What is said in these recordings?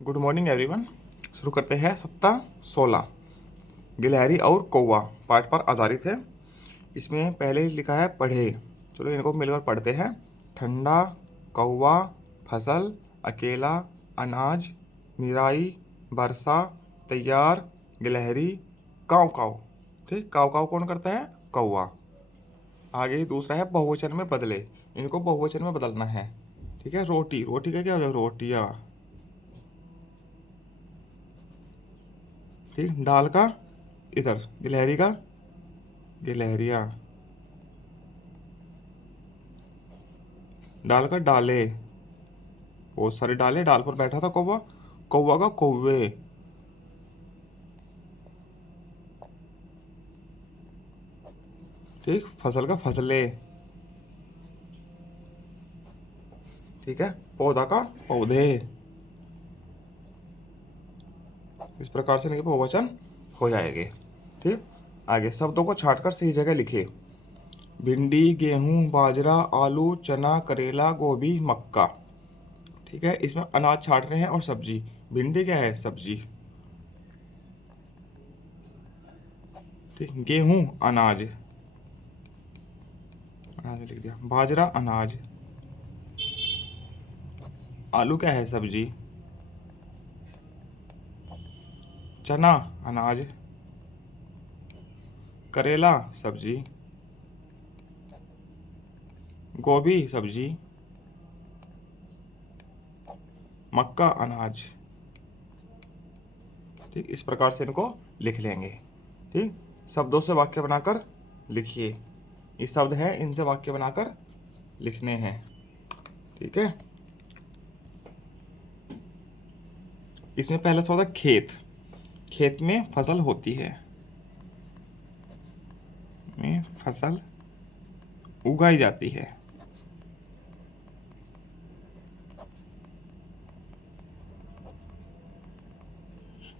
Good morning everyone. शुरू करते हैं सप्ताह 16 गिलहरी और कौवा पाठ पर आधारित है। इसमें पहले लिखा है पढ़े। चलो इनको मिलकर पढ़ते हैं। ठंडा, कौवा, फसल, अकेला, अनाज, निराई, वर्षा, तैयार, गिलहरी, काव काव। ठीक, काव काव कौन करता है? कौवा। आगे दूसरा है बहुवचन में बदले। इनको बहुवचन में बदलना है। ठीक है, रोटी, रोटी का क्या हो जाएगा? रोटियाँ। ठीक, डाल का इधर, गिलहरी का गिलहरियाँ, डाल का डाले, बहुत सारे डाले, डाल पर बैठा था कौवा, कौवा का कौवे। ठीक, फसल का फसले। ठीक है, पौधा का पौधे। इस प्रकार से इनके बहुवचन हो जाएंगे। ठीक, आगे शब्दों को छांटकर सही जगह लिखे। भिंडी, गेहूं, बाजरा, आलू, चना, करेला, गोभी, मक्का। ठीक है, इसमें अनाज छांट रहे हैं और सब्जी। भिंडी क्या है? सब्जी। ठीक, गेहूं अनाज, अनाज लिख दिया। बाजरा अनाज। आलू क्या है? सब्जी। चना अनाज। करेला सब्जी। गोभी सब्जी। मक्का अनाज। ठीक, इस प्रकार से इनको लिख लेंगे। ठीक, शब्दों से वाक्य बनाकर लिखिए। ये शब्द है, इनसे वाक्य बनाकर लिखने हैं। ठीक है, इसमें पहला शब्द है खेत। खेत में फसल होती है, में फसल उगाई जाती है।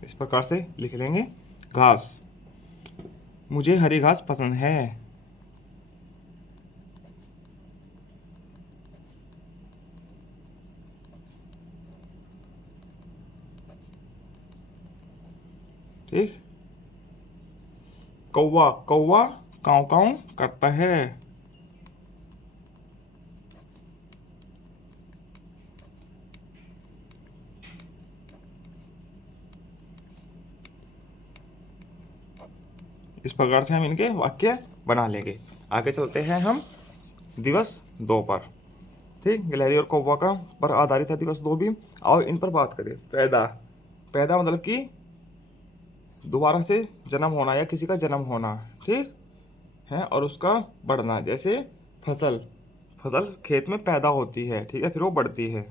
इस प्रकार से लिख लेंगे। घास, मुझे हरी घास पसंद है। ठीक, कौवा, कौवा काव काव करता है। इस प्रकार से हम इनके वाक्य बना लेंगे। आगे चलते हैं हम दिवस 2 पर। ठीक, गिलहरी और कौवा का पर आधारित है दिवस 2 भी। और इन पर बात करें। पैदा, पैदा मतलब कि दोबारा से जन्म होना या किसी का जन्म होना। ठीक है, और उसका बढ़ना। जैसे फसल, फसल खेत में पैदा होती है। ठीक है, फिर वो बढ़ती है।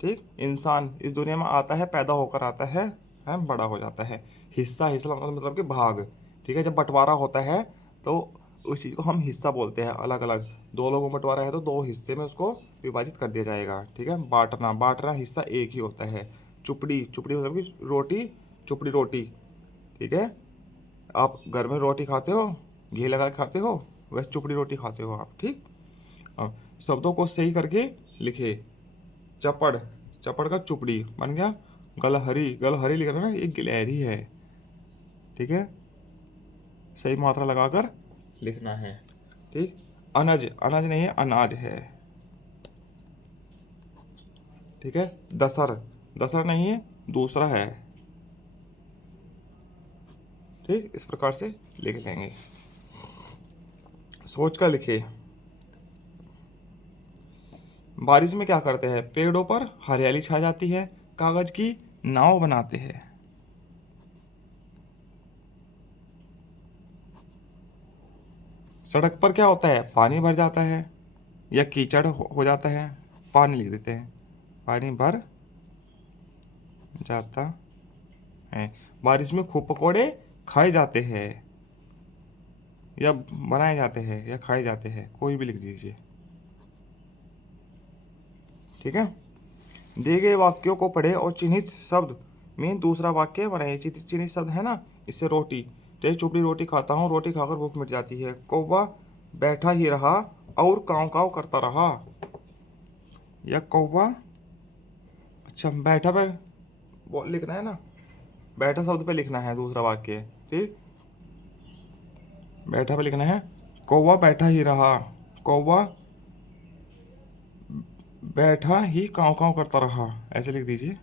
ठीक, इंसान इस दुनिया में आता है, पैदा होकर आता है, बड़ा हो जाता है। हिस्सा, हिस्सा मतलब कि भाग। ठीक है, जब बंटवारा होता है तो उस चीज़ को हम हिस्सा बोलते हैं। अलग अलग 2 लोगों में बंटवारा है तो 2 हिस्से में उसको विभाजित कर दिया जाएगा। ठीक है, बांटना, बांटना हिस्सा एक ही होता है। चुपड़ी, चुपड़ी मतलब कि रोटी, चुपड़ी रोटी। ठीक है, आप घर में रोटी खाते हो, घी लगा के खाते हो, वैसे चुपड़ी रोटी खाते हो आप। ठीक, अब शब्दों को सही करके लिखे। चपड़, चपड़ का चुपड़ी बन गया। गलहरी, गलहरी लिख रहा है ना, एक गिलहरी है। ठीक है, सही मात्रा लगाकर लिखना है। ठीक, अनज, अनज नहीं है, अनाज है। ठीक है, दसर, दसर नहीं है, दूसरा है। ठीक, इस प्रकार से लिख लेंगे। सोच कर लिखिए। बारिश में क्या करते हैं? पेड़ों पर हरियाली छा जाती है, कागज की नाव बनाते हैं। सड़क पर क्या होता है? पानी भर जाता है या कीचड़ हो जाता है। पानी लिख देते हैं, पानी भर जाता है। बारिश में खूब पकोड़े खाए जाते हैं या बनाए जाते हैं या खाए जाते हैं, कोई भी लिख दीजिए। ठीक है, दिए गए वाक्यों को पढ़े और चिन्हित शब्द में दूसरा वाक्य बनाइए। चिन्हित शब्द है ना, इससे रोटी। तो चुपड़ी रोटी खाता हूँ, रोटी खाकर भूख मिट जाती है। कौवा बैठा ही रहा और काव काव करता रहा। या कौवा, अच्छा बैठा लिखना है ना, बैठा शब्द पे लिखना है दूसरा वाक्य। ठीक, बैठा पे लिखना है, कौवा बैठा ही रहा, कौवा बैठा ही काँव काँव करता रहा, ऐसे लिख दीजिए।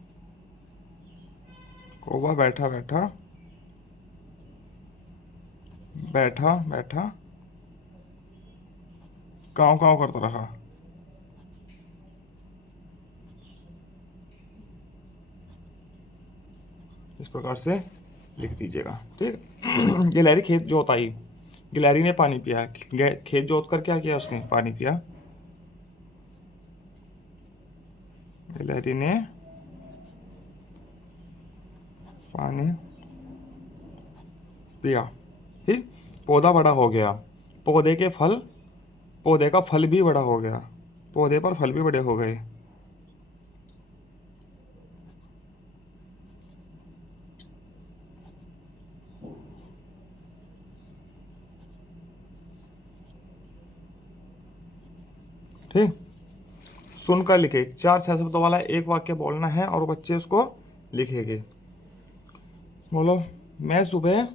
कौवा बैठा बैठा बैठा बैठा काँव काँव करता रहा। इस प्रकार से लिख दीजिएगा। ठीक। गिलहरी खेत जोत आई, गिलहरी ने पानी पिया, खेत जोत कर क्या किया उसने, पानी पिया। गिलहरी ने पानी पिया। ठीक। पौधा बड़ा हो गया, पौधे के फल, पौधे का फल भी बड़ा हो गया, पौधे पर फल भी बड़े हो गए। ठीक। सुनकर लिखे, 4 शब्दों वाला एक वाक्य बोलना है और बच्चे उसको लिखेंगे। बोलो, मैं सुबह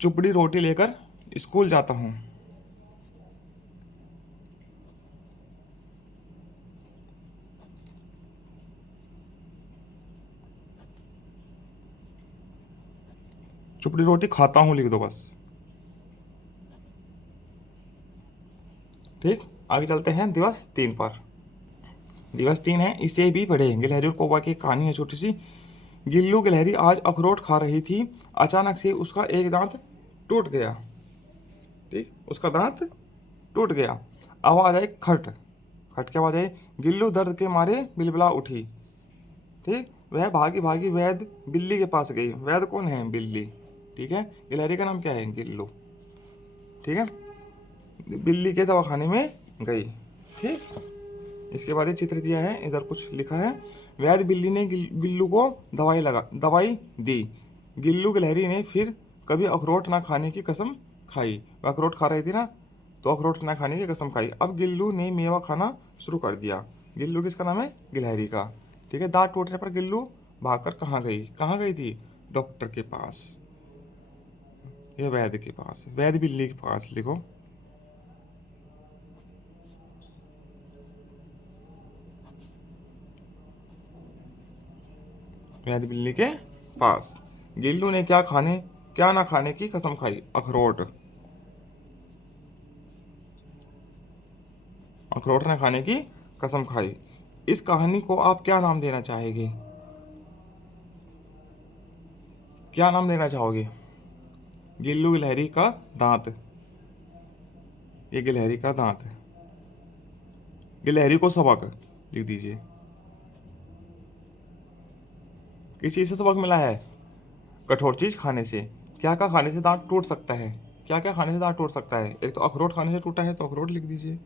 चुपड़ी रोटी लेकर स्कूल जाता हूँ। चुपड़ी रोटी खाता हूँ लिख दो बस। ठीक। आगे चलते हैं दिवस 3 पर। दिवस 3 है, इसे भी पढ़े। गिलहरी और कौवा की कहानी है छोटी सी। गिल्लू गिलहरी आज अखरोट खा रही थी, अचानक से उसका एक दांत टूट गया। ठीक, उसका दांत टूट गया। आवाज आई खट, खट की आवाज आई। गिल्लू दर्द के मारे बिलबिला उठी। ठीक, वह भागी भागी वैद बिल्ली के पास गई। वैद कौन है, बिल्ली। ठीक है, गिलहरी का नाम क्या है, गिल्लू। ठीक है, बिल्ली के दवाखाने में गई। ठीक, इसके बाद ये चित्र दिया है, इधर कुछ लिखा है। वैद बिल्ली ने गिल्लू को दवाई दी। गिल्लू गिलहरी ने फिर कभी अखरोट ना खाने की कसम खाई। वह अखरोट खा रही थी ना, तो अखरोट ना खाने की कसम खाई। अब गिल्लू ने मेवा खाना शुरू कर दिया। गिल्लू किसका नाम है, गिलहरी का। ठीक है, दांत टूटने पर गिल्लू भागकर कहाँ गई थी, डॉक्टर के पास या वैद के पास, वैद बिल्ली के पास लिखो। वैद बिल्ली के पास। गिल्लू ने क्या ना खाने की कसम खाई, अखरोट। अखरोट ना खाने की कसम खाई। इस कहानी को आप क्या नाम देना चाहेंगे, क्या नाम देना चाहोगे। गिल्लू गिलहरी का दांत, ये गिलहरी का दांत है। गिलहरी को सबक लिख दीजिए। किस चीज से सबक मिला है, कठोर चीज खाने से। क्या क्या खाने से दांत टूट सकता है, क्या क्या खाने से दांत टूट सकता है। एक तो अखरोट खाने से टूटा है, तो अखरोट लिख दीजिए।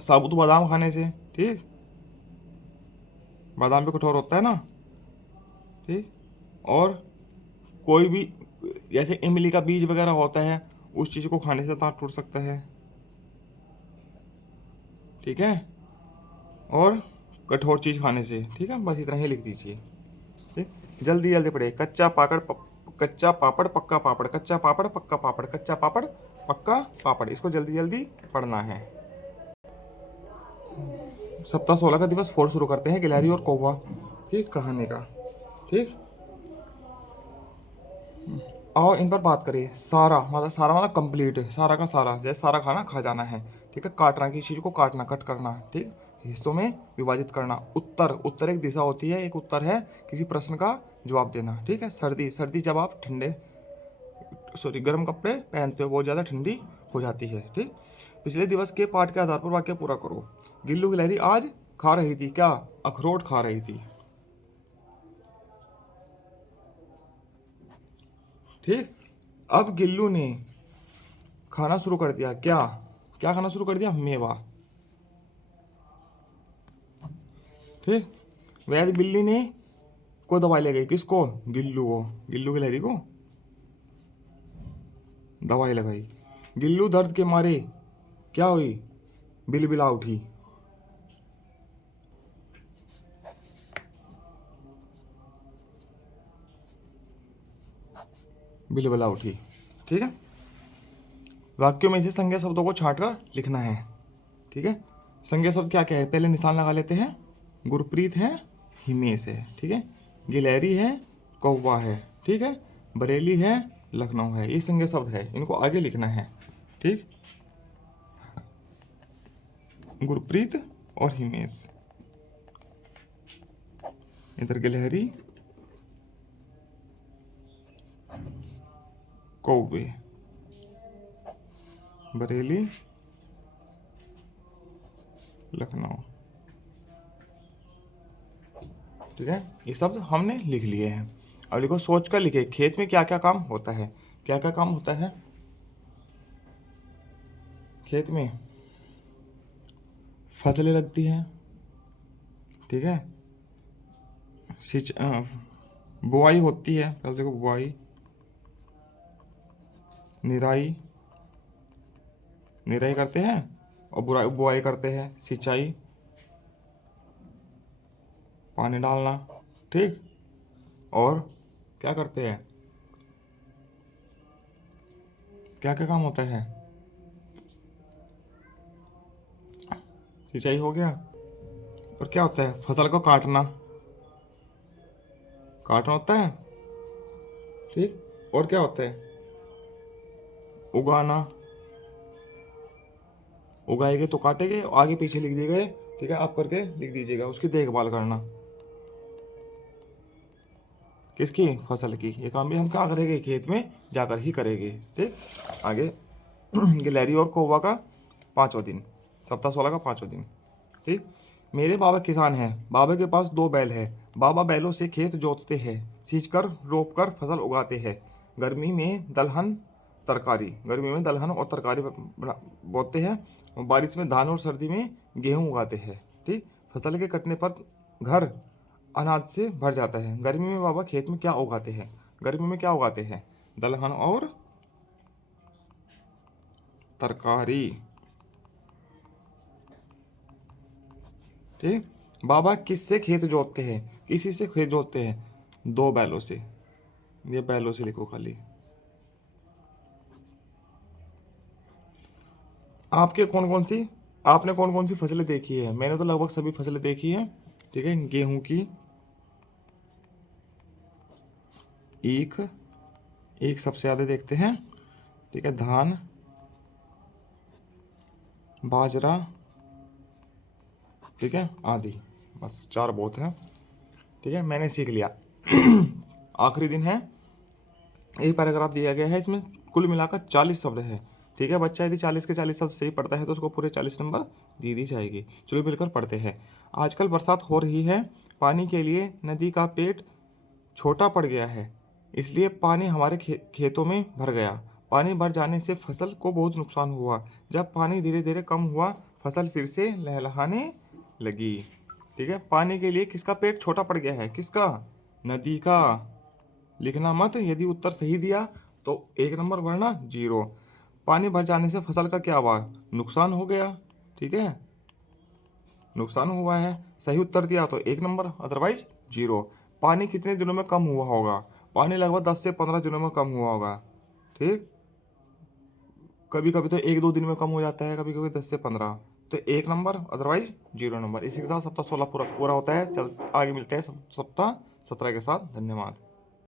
साबुत बादाम खाने से। ठीक, बादाम भी कठोर होता है ना। ठीक, और कोई भी जैसे इमली का बीज वगैरह होता है, उस चीज़ को खाने से दांत टूट सकता है। ठीक है, और कठोर चीज़ खाने से। ठीक है, बस इतना ही लिख दीजिए। ठीक, जल्दी जल्दी पढ़े। कच्चा पापड़ पक्का पापड़, कच्चा पापड़ पक्का पापड़, कच्चा पापड़ पक्का पापड़, इसको जल्दी जल्दी पढ़ना है। सप्ताह 16 का दिवस 4 शुरू करते हैं, गिलहरी और कौवा की कहानी का। ठीक, आओ इन पर बात करें। सारा मतलब कंप्लीट, सारा का सारा, जैसे सारा खाना खा जाना है। ठीक है, काटना, किसी चीज़ को काटना, कट करना। ठीक, हिस्सों में विभाजित करना। उत्तर एक दिशा होती है, एक उत्तर है किसी प्रश्न का जवाब देना। ठीक है, सर्दी जब आप गर्म कपड़े पहनते हो, बहुत ज़्यादा ठंडी हो जाती है। ठीक, पिछले दिवस के पाठ के आधार पर वाक्य पूरा करो। गिल्लू गिलहरी आज खा रही थी क्या, अखरोट खा रही थी। ठीक, अब गिल्लू ने खाना शुरू कर दिया, क्या क्या खाना शुरू कर दिया, मेवा। ठीक, वैद बिल्ली ने को दवाई ले गई, किसको, गिल्लू गिलहरी को दवाई लगाई। गिल्लू दर्द के मारे क्या हुई, बिलबिला उठी। बिलबला उठी। ठीक है, वाक्यों में से संज्ञा शब्दों को छांटकर लिखना है। ठीक है, संज्ञा शब्द क्या क्या है, पहले निशान लगा लेते हैं। गुरप्रीत है, हिमेश है। ठीक है, गिलहरी है, कौवा है। ठीक है, बरेली है, लखनऊ है। ये संज्ञा शब्द है, इनको आगे लिखना है। ठीक, गुरप्रीत और हिमेश, इधर गिलहरी, कौवे, बरेली, लखनऊ। ठीक है, ये शब्द हमने लिख लिए हैं। अब लिखो, सोच कर लिखे, खेत में क्या क्या काम होता है। क्या क्या काम होता है खेत में? फसलें लगती हैं। ठीक है, बुआई होती है, पहले देखो, बुआई, निराई, निराई करते हैं और बुआई करते हैं। सिंचाई, पानी डालना। ठीक, और क्या करते हैं, क्या क्या काम होता है? सिंचाई हो गया, और क्या होता है? फसल को काटना, काटना होता है। ठीक, और क्या होता है? उगाना, उगाएंगे तो काटेंगे, आगे पीछे लिख दिए गए। ठीक है, आप करके लिख दीजिएगा। उसकी देखभाल करना, किसकी? फसल की। ये काम भी हम क्या करेंगे? खेत में जाकर ही करेंगे। ठीक, आगे गिलहरी और कौवा का 5वां दिन, सप्ताह 16 का 5वां दिन। ठीक, मेरे बाबा किसान हैं, बाबा के पास 2 बैल है। बाबा बैलों से खेत जोतते हैं, सींचकर रोपकर फसल उगाते हैं। गर्मी में दलहन तरकारी, गर्मी में दलहन और तरकारी बोते हैं। बारिश में धान और सर्दी में गेहूं उगाते हैं। ठीक, फसल के कटने पर घर अनाज से भर जाता है। गर्मी में बाबा खेत में क्या उगाते हैं? गर्मी में क्या उगाते हैं? दलहन और तरकारी। ठीक, बाबा किससे खेत जोतते हैं? किसी से खेत जोतते हैं? 2 बैलों से। ये बैलों से लिखो खाली। आपने कौन कौन सी फसलें देखी है? मैंने तो लगभग सभी फसलें देखी है। ठीक है, गेहूं की ईख सबसे ज़्यादा देखते हैं। ठीक है, धान, बाजरा, ठीक है, आदि। बस 4 बहुत है। ठीक है, मैंने सीख लिया। आखिरी दिन है, एक पैराग्राफ दिया गया है, इसमें कुल मिलाकर 40 शब्द है। ठीक है, बच्चा यदि 40 के 40 शब्द सही पढ़ता है तो उसको पूरे 40 नंबर दी जाएगी। चलो मिलकर पढ़ते हैं। आजकल बरसात हो रही है, पानी के लिए नदी का पेट छोटा पड़ गया है, इसलिए पानी हमारे खेतों में भर गया। पानी भर जाने से फसल को बहुत नुकसान हुआ। जब पानी धीरे धीरे कम हुआ, फसल फिर से लहलहाने लगी। ठीक है, पानी के लिए किसका पेट छोटा पड़ गया है? किसका? नदी का। लिखना मत, यदि उत्तर सही दिया तो 1 नंबर, वरना 0। पानी भर जाने से फसल का क्या हुआ? नुकसान हो गया। ठीक है, नुकसान हुआ है। सही उत्तर दिया तो 1 नंबर, अदरवाइज 0। पानी कितने दिनों में कम हुआ होगा? पानी लगभग 10 से 15 दिनों में कम हुआ होगा। ठीक, कभी कभी तो 1-2 दिन में कम हो जाता है, कभी कभी 10 से 15। तो 1 नंबर, अदरवाइज 0 नंबर। इसी के साथ सप्ताह 16 पूरा होता है। चल आगे मिलते हैं सप्ताह 17 के साथ। धन्यवाद।